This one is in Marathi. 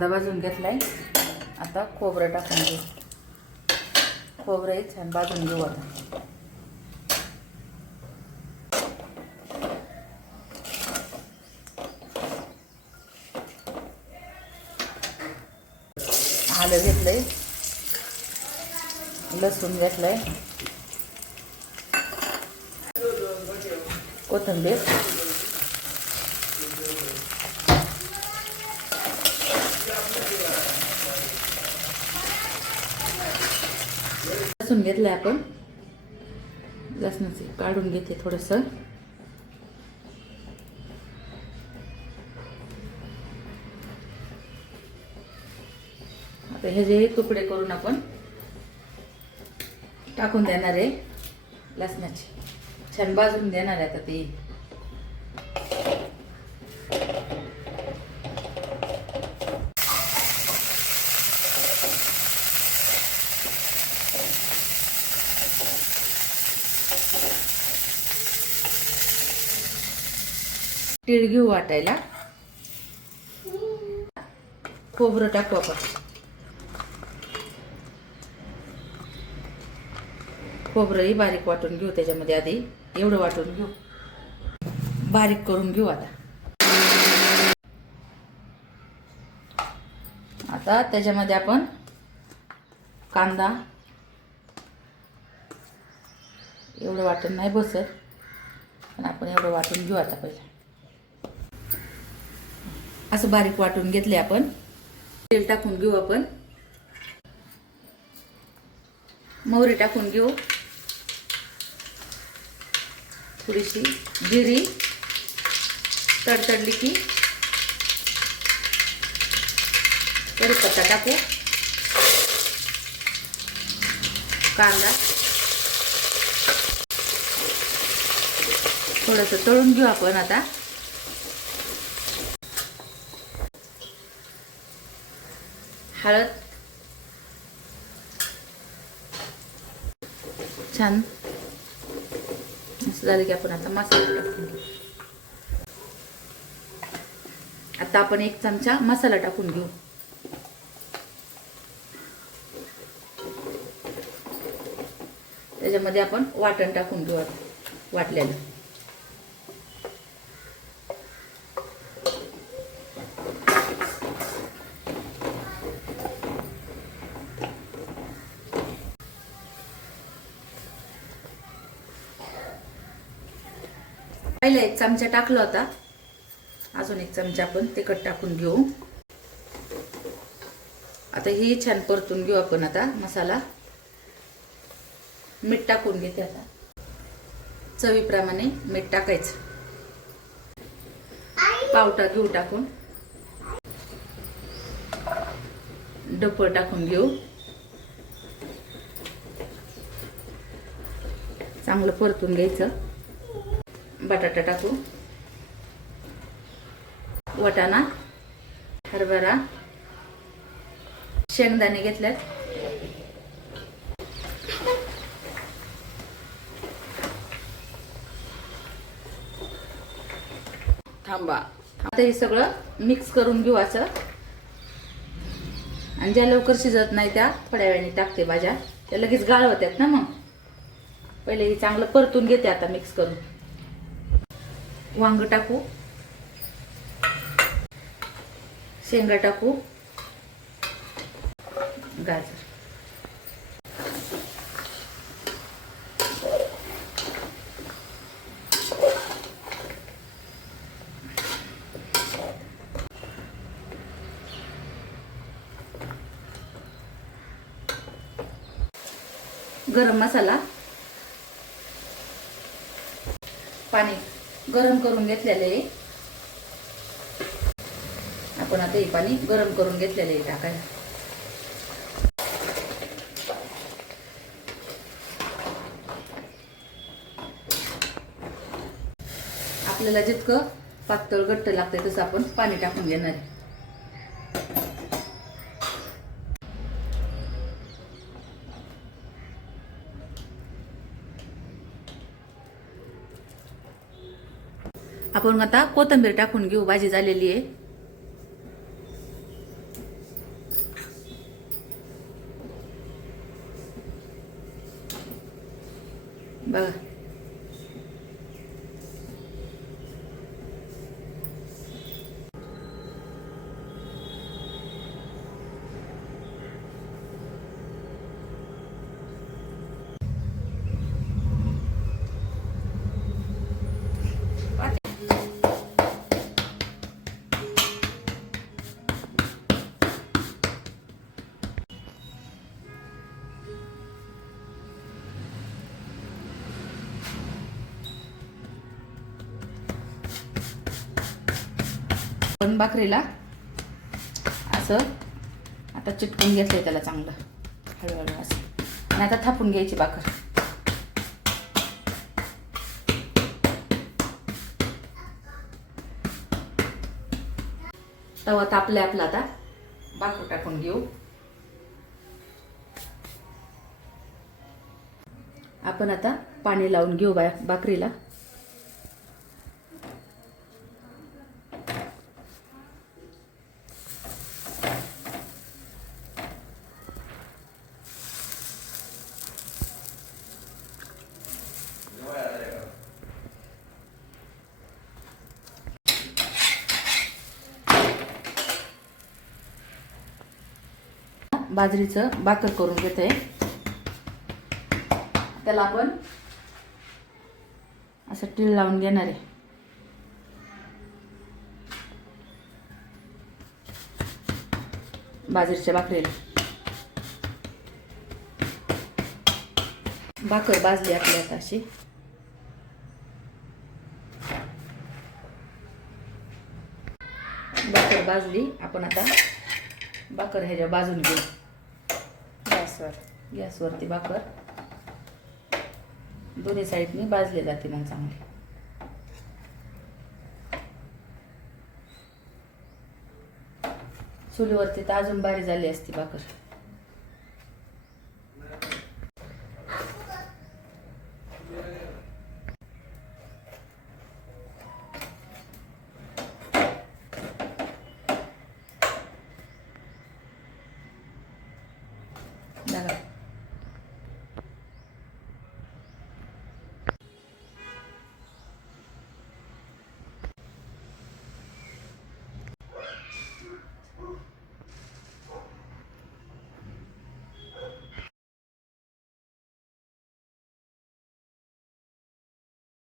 कांदा भाजून घेतलाय. आता खोबरं टाकून घेऊ. खोबरंही छान भाजून घेऊ आता. आलं घेतलंय. लसूण घेतलंय. कोथिंबीर. लसूण आहे आपण. लसणाचे काढून घेते थोडस. आता हे जे तुकडे करून आपण टाकून देणार आहे लसणाचे. छान भाजून देणार आहे आता ते. तीळ घेऊ वाटायला. खोबरं टाकू आपण. खोबरंही बारीक वाटून घेऊ त्याच्यामध्ये आधी. एवढं वाटून घेऊ. बारीक करून घेऊ आता. आता त्याच्यामध्ये आपण कांदा. एवढं वाटण नाही बसत पण आपण एवढं वाटून घेऊ आता पहिलं. असं बारीक वाटून घेतले आपण. तेल टाकून घेऊ आपण. मोहरी टाकून घेऊ. थोडीशी जिरी. तडतडली की कढीपत्ता टाकू. कांदा. थोडंसं तळून घेऊ आपण आता. हळद. छान. असं झालं की आपण आता मसाला टाकून घेऊ. आता आपण एक चमचा मसाला टाकून घेऊ. त्याच्यामध्ये आपण वाटण टाकून घेऊ वाटलेलं. पहिला एक चमचा टाकला होता. अजून एक चमचा आपण तिखट टाकून घेऊ. आता ही छान परतून घेऊ आपण आता मसाला. मीठ टाकून घेते आता. चवीप्रमाणे मीठ टाकायचं. पावटा घेऊ टाकून. डपर टाकून घेऊ. चांगलं परतून घ्यायचं. बटाटा टाकू. वटाणा हरभरा शेंगदाणे घेतल्यात. थांबा. आता हे सगळं मिक्स करून घेऊ असं. आणि ज्या लवकर शिजत नाही त्या थोड्या वेळाने टाकते भाज्या. त्या लगेच गाळ होत्यात ना मग. पहिले हे चांगलं परतून घेते आता मिक्स करून. वांग टाकू. शेंगा टाकू. गाजर. गरम मसाला. पाणी. गरम करून घेतलेले आहे. आपण आता हे पाणी गरम करून घेतलेले आहे टाकायला. आपल्याला जितकं पातळ घट्ट लागतंय तसं आपण पाणी टाकून घेणार आहे. आपण आता कोथंबीर टाकून घेऊ. भाजी झालेली आहे. बघा. पण भाकरीला. असं. आता चिटकून घेतलंय त्याला चांगलं. हळूहळू असं. आणि आता थापून घ्यायची भाकर. तवा तापल्या आपला आता. भाकर टाकून घेऊ. आपण आता पाणी लावून घेऊ बा भाकरीला. बाजरीचं भाकर करून घेते. त्याला आपण असं टील लावून घेणार आहे. बाजरीच्या भाकरीला. भाकर भाजली आपली आता अशी. भाकर भाजली आपण आता भाकर ह्याच्या बाजून घेऊ. गॅसवर गॅसवरती भाकर. दोन्ही साईडनी भाजले जाते मग चांगली. चुलीवरती तर अजून बारी झाली असती भाकर.